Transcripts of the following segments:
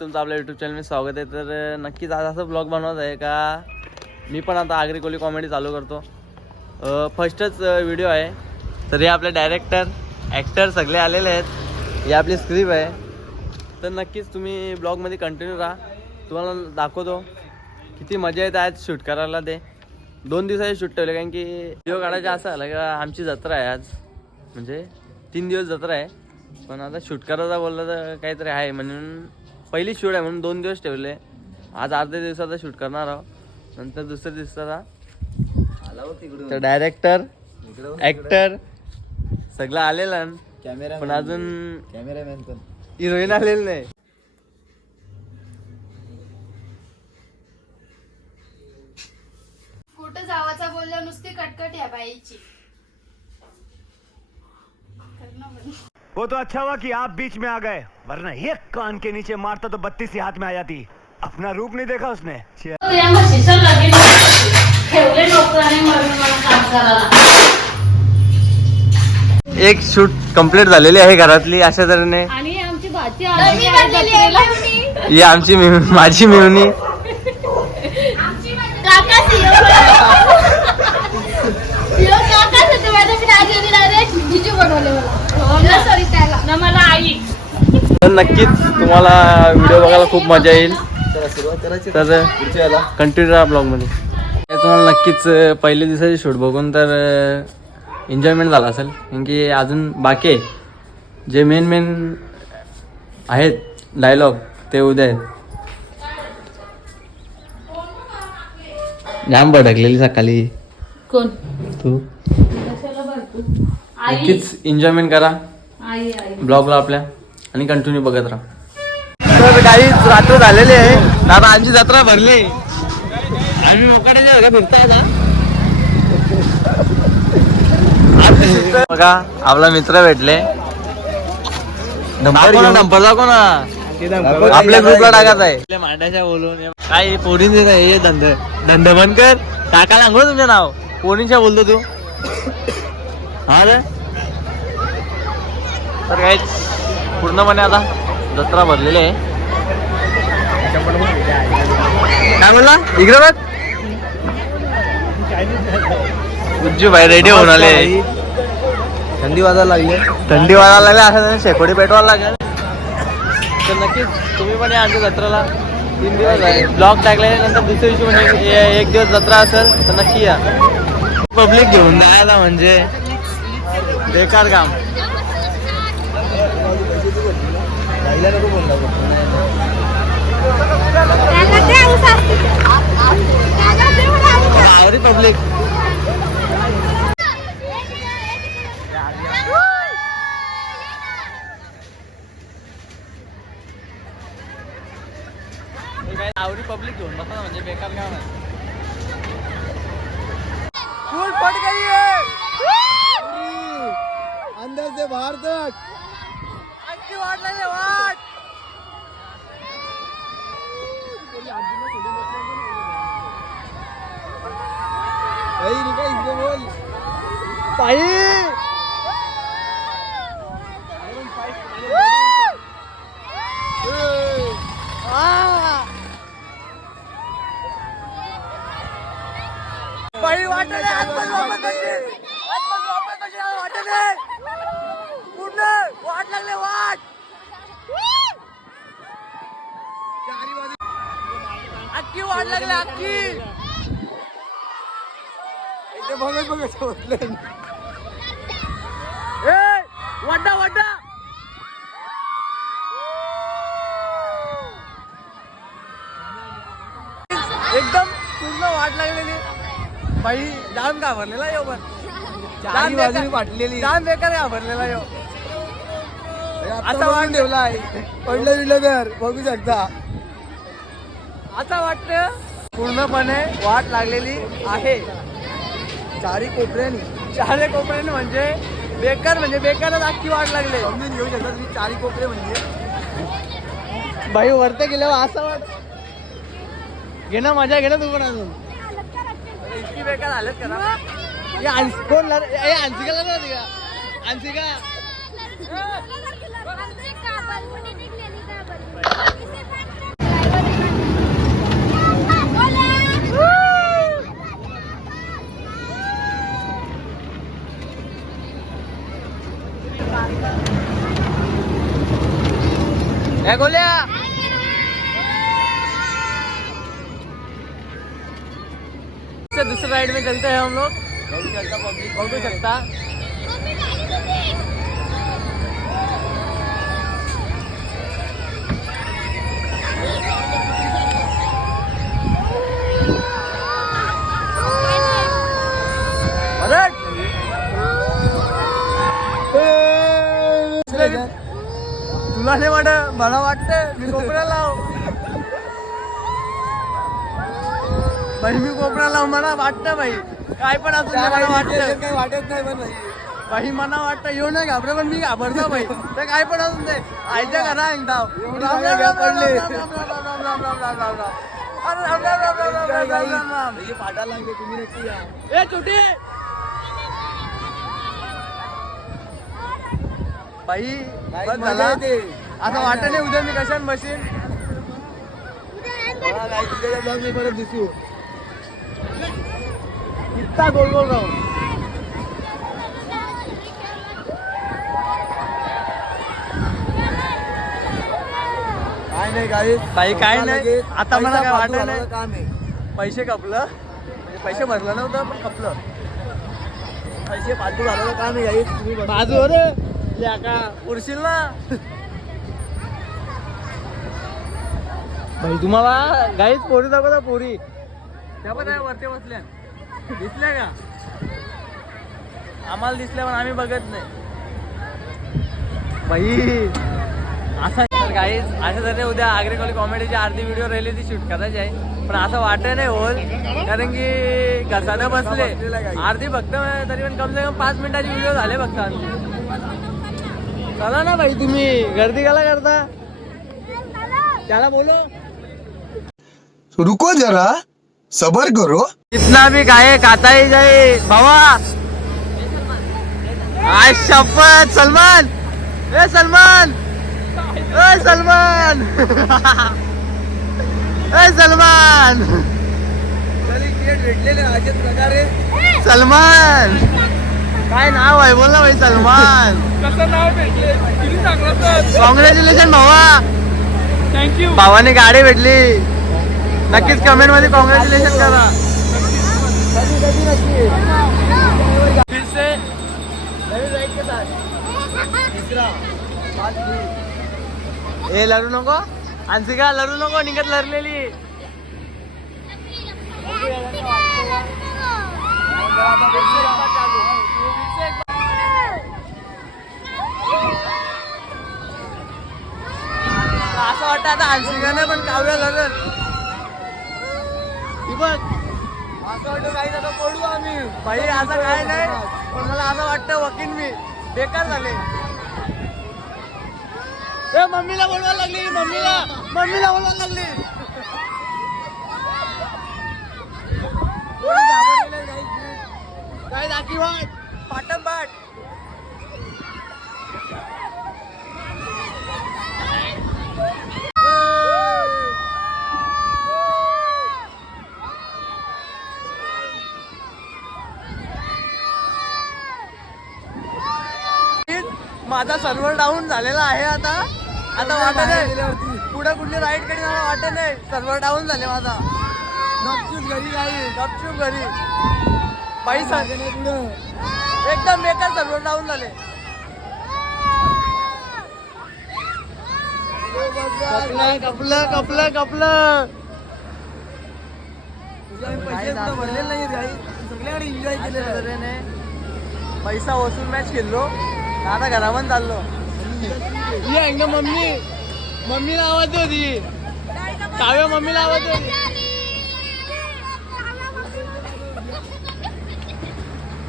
तुमचं आपल्या युट्यूब चॅनलमध्ये स्वागत आहे. तर नक्कीच आज असं ब्लॉग बनवत आहे का? मी पण आता आग्रिकोली कोली कॉमेडी चालू करतो. फर्स्टच व्हिडिओ आहे. तर हे आपले डायरेक्टर ॲक्टर सगळे आलेले आहेत. ही आपली स्क्रिप्ट आहे. तर नक्कीच तुम्ही ब्लॉगमध्ये कंटिन्यू राहा. तुम्हाला दाखवतो. किती मजा येते आज शूट करायला ते. दोन दिवसाचे शूट ठेवले कारण की व्हिडिओ काढायचं असं आलं का आमची जत्रा आहे आज. म्हणजे तीन दिवस जत्रा आहे. पण आता शूट करायचा बोललं तर काहीतरी आहे म्हणून पहिली शूट आहे म्हणून दोन दिवस ठेवले. आज अर्ध्या दिवसाचा शूट करणार आहोत. नंतर दुसऱ्या दिवसाचा तर डायरेक्टर ऍक्टर सगळं आलेला कॅमेरा पण अजून कॅमेरामॅन पण. हिरोईन आलेली नाही. कुठं जावाचा बोलल्या नुसती कटकट या बाईची. वो तो अच्छा हुआ कि आप बीच में आ गए वरना एक कान के नीचे मारता तो बत्तीस ही हाथ में आ जाती। अपना रूप नहीं देखा उसने? एक शूट कंप्लीट झालेली आहे घरातली अशा तऱ्हेने. आणि आमची भाची तर आली मी आहे बनलेली आहे जत्रेला. मेहुणी. ही आमची मिळून माझी मिळून काका CEO CEO काकाच होते माझ्या मी आधी आधी direct जिजू बनवले हो मला ना. सॉरी त्याला ना मला आई तर नक्कीच तुम्हाला व्हिडिओ बघायला खूप मजा येईल. तर कंटिन्यू राहा ब्लॉगमध्ये तुम्हाला नक्कीच अं, पहिल्या दिवसाची शूट बघून तर एन्जॉयमेंट झाला असेल. कारण की अजून बाकी आहे. जे मेन मेन आहेत डायलॉग ते उद्या आहेत. जाम भडकलेली सकाळी. कोण? तू? नक्कीच एन्जॉयमेंट करा. ब्लॉगला आपल्या. आणि कंटिन्यू बघत राहा. तर काही रात्र झालेली आहे. दादा आमची जत्रा भरली. आम्ही फिरताय ना बघा आपला मित्र भेटले. दाखव ना डंपर दाखव ना. आपल्या ग्रुपला टाकत आहे. मांडाच्या बोलून काय पोरींचे हे धंद? धंद बंद कर टाका सांगू तुमचं नाव. पोरींच्या बोलतो तू. हा रे. तर काय पूर्णपणे आता जत्रा भरलेली आहे. काय म्हणला? इकडे बघ. उज्जू भाई रेडी होऊन आले. थंडी वाजायला लागली. थंडी वाजायला लागली असं त्यांनी शेकोडी पेटवायला लागेल. तर नक्कीच तुम्ही पण या आमच्या जत्रेला. तीन दिवस आहे. ब्लॉग टाकल्यानंतर दुसऱ्या दिवशी म्हणजे एक दिवस जत्रा असेल तर नक्की या. पब्लिक घेऊन जायला म्हणजे बेकार काम. राहिला नको बोलला ते. आवरी पब्लिक आवरी पब्लिक घेऊन बसा ना म्हणजे बेकार काम आहे फूल फट गई है अंदर से बाहर तक भाई निका इसको बोल बाई वाटत आतमध्ये वापस कशी आतमध्ये वापस कशी वाटत पूर्ण वाट लागले वाट अख्खी वाट लागली इथे बघत बघत ए वड्डा वड्डा. एकदम पूर्ण वाट लागलेली. बाई जाम घाबरलेला यो पण. चारी बाजूनी वाटलेली. जाम बेकार घाबरलेला यो. आता वाट ठेवला आहे पडलं बिडलं तर बघू शकता. आता वाटतं पूर्णपणे वाट लागलेली आहे चारी कोपऱ्यानी चारे कोपऱ्याने म्हणजे बेकार म्हणजे बेकारच अख्खी वाट लागले समजून घेऊ शकता तुम्ही चारी कोपरे म्हणजे बाई वरते गेल्यावर असं वाट घे ना मजा घे ना तू पण अजून इतकी बेकार हालत करा हे कोण लढ- हे का गोलिया। से दूसरे राइड में चलते हैं हम लोग। पहुँच चलता Alright. नाही वाटत मला वाटतं मी कोपऱ्याला लाव भाई मी कोपऱ्याला लाव मला वाटतं भाई काय पण असू दे, मला वाटतं काही वाटत नाही पण भाई. भाई मला वाटतं येऊ नाही घाबरे पण मी घाबरतो भाई तर काय पण असून दे आयत्या घरा एकदा पडली. हे लागले तुम्ही नक्की या ए छोटी बस झाला येते. असं वाटत नाही. उद्या मी कशाने बसीन. मला काय तुझ्या ब्लॉग मी परत दिसू. इतका गोल गोल काय नाही गाई बाई, काय नाही. आता मला काय वाटत नाही. काम आहे. पैसे कपलं म्हणजे पैसे भरलं नव्हतं पण कपलं पैसे फालतू घालायचं काम आहे गाई तुम्ही बघा. बाजू रे या का? उरशील ना? भाई तुम्हाला गाईच पोरी दाखवता पोरी. त्या पण आहे वरती बसल्या. दिसल्या का? आम्हाला दिसल्या पण आम्ही बघत नाही. भाई. असं गाईज असं जर उद्या आग्रेकॉली कॉमेडीची अर्धी व्हिडिओ राहिली ती शूट करायची आहे. पण असं वाटत नाही होल कारण की घसानं बसले. अर्धी फक्त तरी पण कम से कम पाच मिनिटाची व्हिडिओ झाले फक्त. चला ना भाई तुम्ही गर्दी काला करता? त्याला बोलो रुको जरा सबर करो। कितना भी गाये खाता ही जाए बाबा। आज शपथ सलमान। ए सलमान। ए सलमान। ए सलमान। सलमान। काय नाव आहे? बोल ना भाई सलमान. कसं नाव भेटले? किती चांगलं तर. कॉंग्रॅच्युलेशन भावा थँक्यू भावाने गाडी भेटली. नक्कीच कमेंटमध्ये कॉंग्रॅच्युलेशन करा. फिर से दिवस. ए लढू नको. अंशिका लढू नको. निघत लढलेली. असं वाटतं आता अंशिकाने पण काव्या लढल ती बघ असं वाटतं काही आता पडू आम्ही. भाई असं काय नाही पण मला असं वाटतं वकील मी बेकार झाले. ए मम्मीला बोलवायला लागली मम्मीला. मम्मीला बोलवायला लागली. काय दाखी वाट? पाटम बाट माझा सर्व्हर डाऊन झालेला आहे आता. आता वाटत नाही. पुढे कुठली राईडकडे मला वाटत नाही. सर्व्हर डाऊन झाले माझा. नक्कीच घरी गाई गपचूप घरी. बाई सांग मागे नाही पुढं. एकदम बेकार सर्व्हर डाऊन झाले. कपलं कपलं कपलं पैसे भरलेले नाही सगळ्याकडे एन्जॉय आहे. तऱ्हेने पैसा वसूल मॅच खेळलो. आता घरामध्ये चाललो. ये एकदम मम्मी. मम्मीला आवाज होती काव्या मम्मीला आवाज होती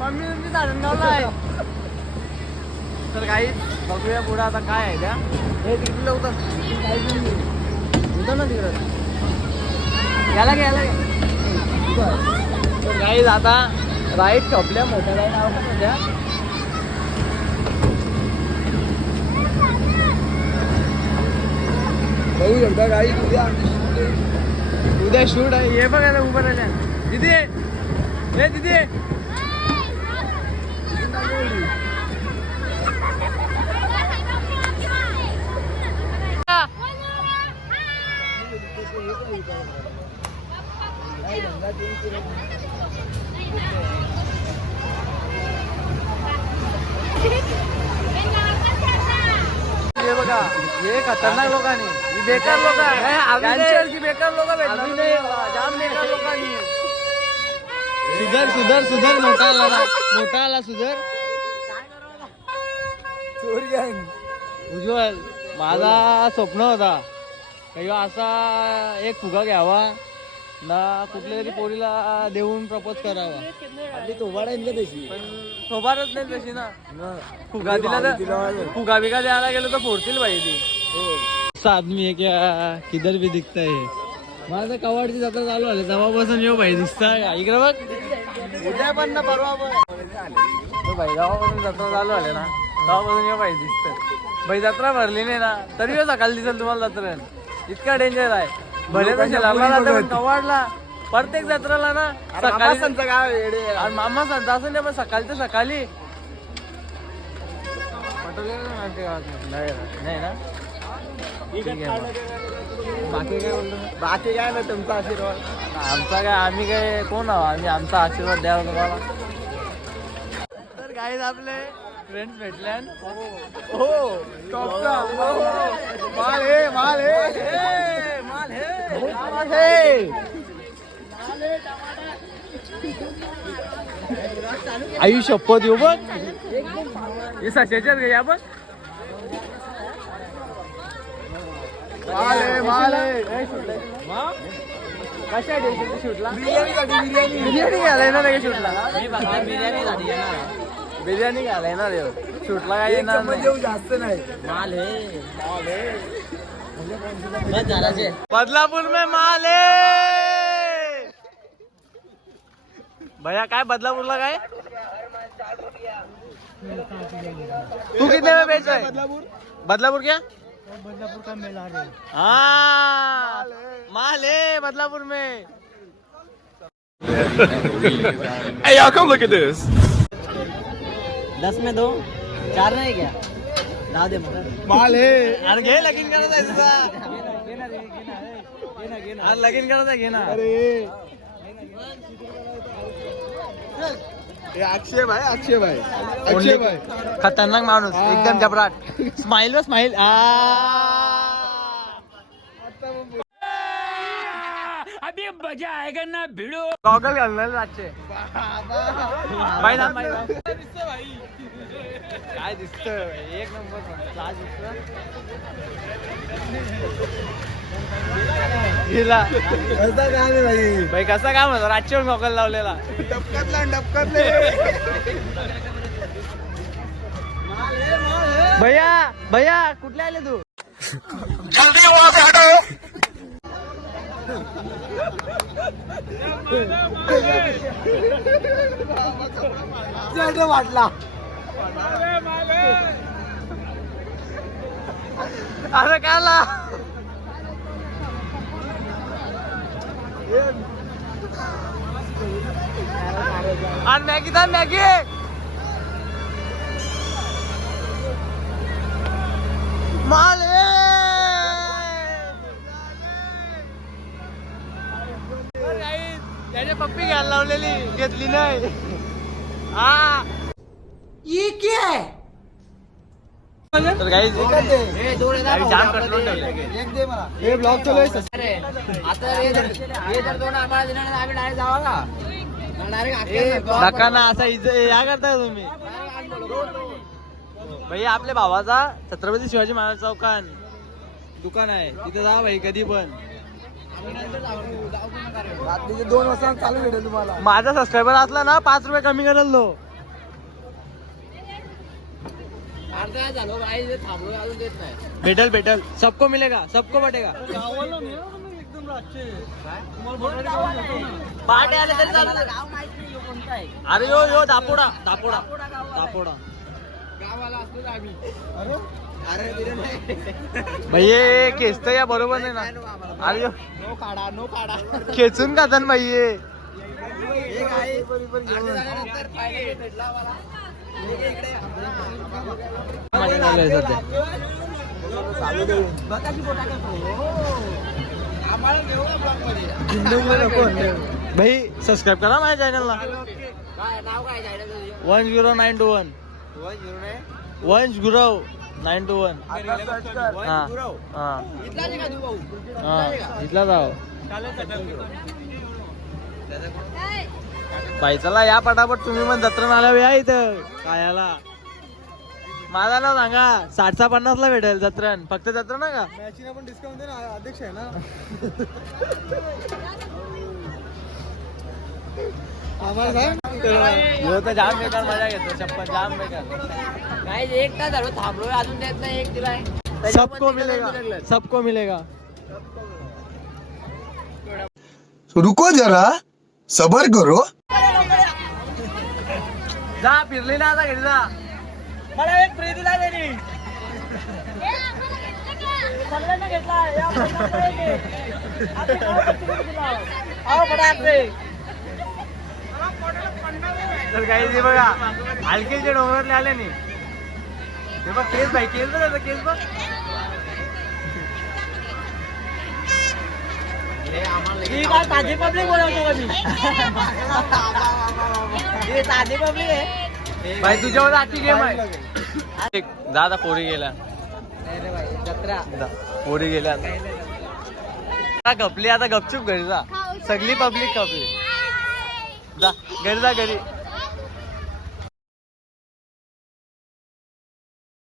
मम्मी तुमची साडणगावला आहे. तर काही बघूया पुढे आता काय आहे त्या. हे तिकडलं होतं होतं ना तिकडं. याला घे याला घे तर काही आता राईट ठोपल्या मोठ्या राईट नाव का बघू शकता गाई तुझ्या उद्या शूट आहे ये बघा ना उभं राहिल्या दिदी हे दिदी हे बघा हे खतरनाक लोकांनी ही बेकार लोक यांच्यासारखी बेकार लोक जाम बेकार लोकांनी. सुधर सुधर सुधर मोठा आला ना. मोठा आला सुधर. चोर गँग उज्ज्वल माझा स्वप्न होता. काही असा एक फुगा घ्यावा. ना कुठल्या तरी पोरीला देऊन प्रपोज करावा. आपली तोबाड आहे का तशी पण सोबारच नाही तशी ना. ना. फुगा दिला तर. फुगा बिगा द्यायला गेलो तर फोडतील भाई ती. आदमी है क्या? किधर भी दिखता है? माझं कवाडची जत्रा चालू आले तेव्हापासून येऊ भाई दिसता इकडे बघ. उद्या पण ना परवा पण. भाई जेव्हापासून जत्रा चालू आले ना. तेव्हापासून येऊ भाई दिसत भाई जत्रा भरली नाही ना. तरी सकाळी दिसेल तुम्हाला जत्रेन इतका डेंजर आहे. पण कवाडला प्रत्येक जत्रेला ना सकाळी मामाचं गाव येडे आणि मामा सांगता असं नाही पण सकाळच्या सकाळी? नाही ना? बाकी काय बोलतो? बाकी काय ना तुमचा आशीर्वाद. आमचा काय आम्ही काय कोण आहो? आम्ही आमचा आशीर्वाद द्यावा तुम्हाला. तर काही आपले फ्रेंड्स भेटले हो. टॉपचा हो. माल हे. माल हे. माल हे. आई शपथ येऊ बघ. हे सशाच्यात गे आपण माल हे माल हे कशा शूटला? बिर्याणी घालाय ना रे शूटला? बिर्याणी झाली बिर्याणी घालाय ना रे शूटला काय येणार जास्त नाही. माल है बदलापुर में माल है भैया काय बदलापूरला काय? तू कितने में बेच रहा? है बदलापूर बदलापुर क्या? बदलापूर का मेला हाँ माल है बदलापुर में। Hey, y'all, come look at this. दस में दो चार नहीं क्या? दे माल हे अरे घे लगीन आहे तुझा अरे लगीन घे ना अरे हे अक्षय भाई अक्षय भाई अक्षय भाई खतरनाक माणूस एकदम जबराट स्माइल व स्माइल अभी मजा आएगा ना भिड़ो गॉगल घालणार आजचे बाय ना बाय काय दिसत एक नंबर दिसत गेला भाई भाई कसा काय म्हणतो रातचे गॉगल लावलेला. डबकातला डबकातले भैया भैया कुठले आले तू? जल्दी वहां से हटो चेडे वाटला. अरे काला. आणि मॅगी था मॅगी. माल. आहे. त्याने पप्पी घ्यायला लावलेली घेतली नाही. हा. तर जाम ठेवले दे मला. हे ब्लॉग चालू आहे नका ना असा इज या करताय तुम्ही. भैया आपल्या भावाचा छत्रपती शिवाजी महाराज चौकान दुकान आहे. तिथे जा भाई कधी पण. दोन वाजता चालू भेटेल तुम्हाला माझा सबस्क्रायबर असला ना पाच रुपये कमी करेल तो. भेटल भेटल. सबको मिलेगा सबको बटेगा. पहाटे आले तरी चालतं. अरे यो यो दापोडा दापोडा. दापोडा भैये केस तर या बरोबर नाही ना. अरे यो. नो काढा नो काढा. खेचून भैये भाई सबस्क्राईब करा माझ्या चॅनलला one zero nine two one one zero nine two one हा. हा. हा. इथला जाव बाई चला या पटापट तुम्ही पण जत्रण आल्या या इथं. कायाला. माझा नाव सांगा साठचा पन्नास ला भेटेल जत्रण फक्त जत्रण ना का पण डिस्काउंट दे ना अध्यक्ष आहे ना? आम्हाला सांग. ह्यो तर जाम बेकार मजा घेतो चप्पल जाम बेकार. काय एक तास झालो थांबलोय अजून नाही एक दिलाय. सबको मिलेगा. सबको मिलेगा. रुको जरा. सबर करो। जा फिरली ना आता घरी जा. मला एक फ्री दिला त्यांनी सगळ्यांना घेतला. या एक. आता आहो, रे. तर काही ते बघा. हलकेचे डोंगरातले आले नाही ते बघ केस भाई केस बघ त्याचा केस बघ. ही काय साधी पब्लिक बोलवतो का मी? हे साधी पब्लिक आहे. भाई तुझ्यावर आजची गेम आहे. दादा पोरी गेल्या. दा- पोरी गेल्या. गपली आता गपचूप घरी जा. सगळी पब्लिक कपली जा घरी जा घरी.